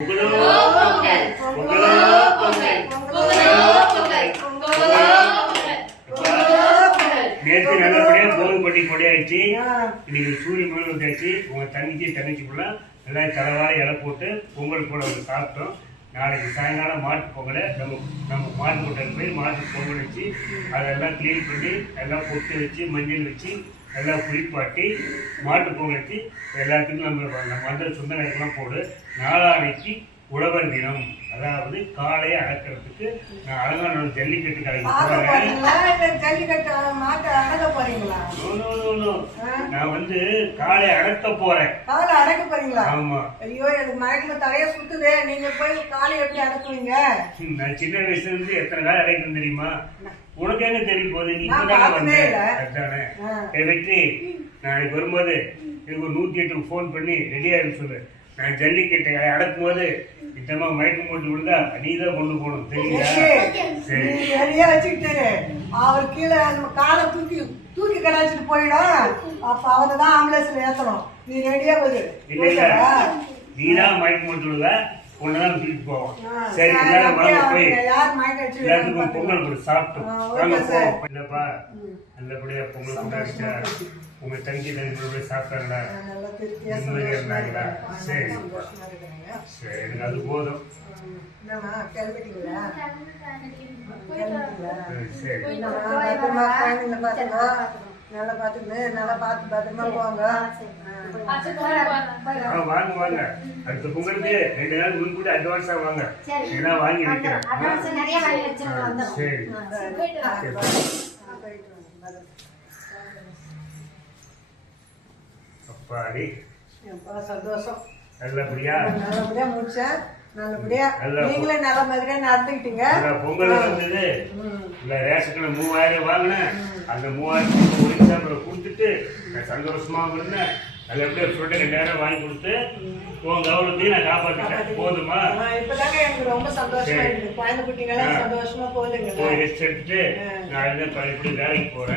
நேற்று நல்லபடியா போது பட்டி கொடையாச்சு. இன்னைக்கு சூரிய மணல் வந்தாச்சு. உங்க தங்கச்சிக்குள்ள எல்லாம் தலைவார இலை போட்டு பொங்கல் கூட சாப்பிட்டோம். நாளைக்கு சாயங்காலம் மாட்டு பொங்கலை நம்ம மாட்டு கொட்டை போய் மாட்டு பொங்கல் வச்சு அதெல்லாம் கிளீன் பண்ணி எல்லாம் பொட்டு வச்சு மஞ்சள் வச்சு எல்லாம் குளிப்பாட்டி மாட்டு பொங்கல் வச்சு எல்லாத்துக்கும் நம்ம வந்த சொந்தங்களுக்கெல்லாம் போடு. நாளானைக்கு உழவர் தினம், அதாவது காளையை அடக்கிறதுக்கு நான் அலங்காநல்லூர் ஜல்லிக்கட்டு கடைக்கு நான் வந்து காளையை அடக்க போறேன். காலை அடக்க போறீங்களா? ஆமா. ஐயோ, எனக்கு மயக்கமா தலைய சுத்துதே. நீங்க போய் காலை எப்படி அடக்குவீங்க? நான் சின்ன வயசுல இருந்து எத்தனை காலை அடைக்கணும் தெரியுமா? உனக்கு எங்க தெரியும் போது நீ வந்தானே வெற்றி. நாளைக்கு வரும்போது எனக்கு ஒரு 108 போன் பண்ணி ரெடியா இருக்கு சொல்லு. நான் ஜல்லிக்கட்டை அடக்கும் போது இத்தமா மயக்கம் போட்டு விழுந்தா நீதான் கொண்டு போகணும், தெரியுதா? சரி, ரெடியா வச்சுக்கிட்டு அவர் கீழே காலை தூக்கி கடாச்சிட்டு போயிடும். அப்ப அவதான் ஆம்புலன்ஸ்ல ஏத்தணும். நீ ரெடியா போயிடு. இல்ல நீதான் மயக்கம் போட்டு விழுதா, ஒன்னதான் தூக்கிட்டு போவோம். சரி, எல்லாரும் வாங்க போய் எல்லாத்துக்கும் பொங்கல் போட்டு சாப்பிட்டோம். இல்லப்பா நல்லபடியா பொங்கல் கொண்டாடிச்சா? உங்க தங்கி நல்லபடியா சாப்பிட்டாங்களா? நிம்மதியா இருந்தாங்களா? சரி சரி, எனக்கு அது போதும். சரி, நல்லா பாத்துக்கணும். நல்லா பார்த்து பத்திரமா போவாங்க. வாங்க வாங்க. அடுத்த பொங்கலுக்கு 2 நாள் முன்கூட்டி அட்வான்ஸா வாங்க. ஏன்னா வாங்கி வைக்கிறேன். சரி, அப்பாடி சந்தோஷம். நல்லபடியா முடிச்சேன். நல்லபடியா நீங்களே நல்ல மாதிரியா நடந்துக்கிட்டீங்க. பொங்கல் வந்தது இல்ல, ரேஷன் 3000 வாங்கினேன். அந்த 3000 கொடுத்துட்டு சந்தோஷமா இருந்தேன். நல்லபடியா சொல்லிட்டு 2000 வாங்கி கொடுத்து உன் கவனத்தையும் நான் காப்பாத்திட்டேன். போதுமா? இப்பதாங்க எனக்கு ரொம்ப சந்தோஷமா இருக்கு. குழந்தை குட்டிங்களா சந்தோஷமா போகுதுங்க. போய் ரெஸ்ட் எடுத்துட்டு நான் இப்படி வேலைக்கு போறேன்.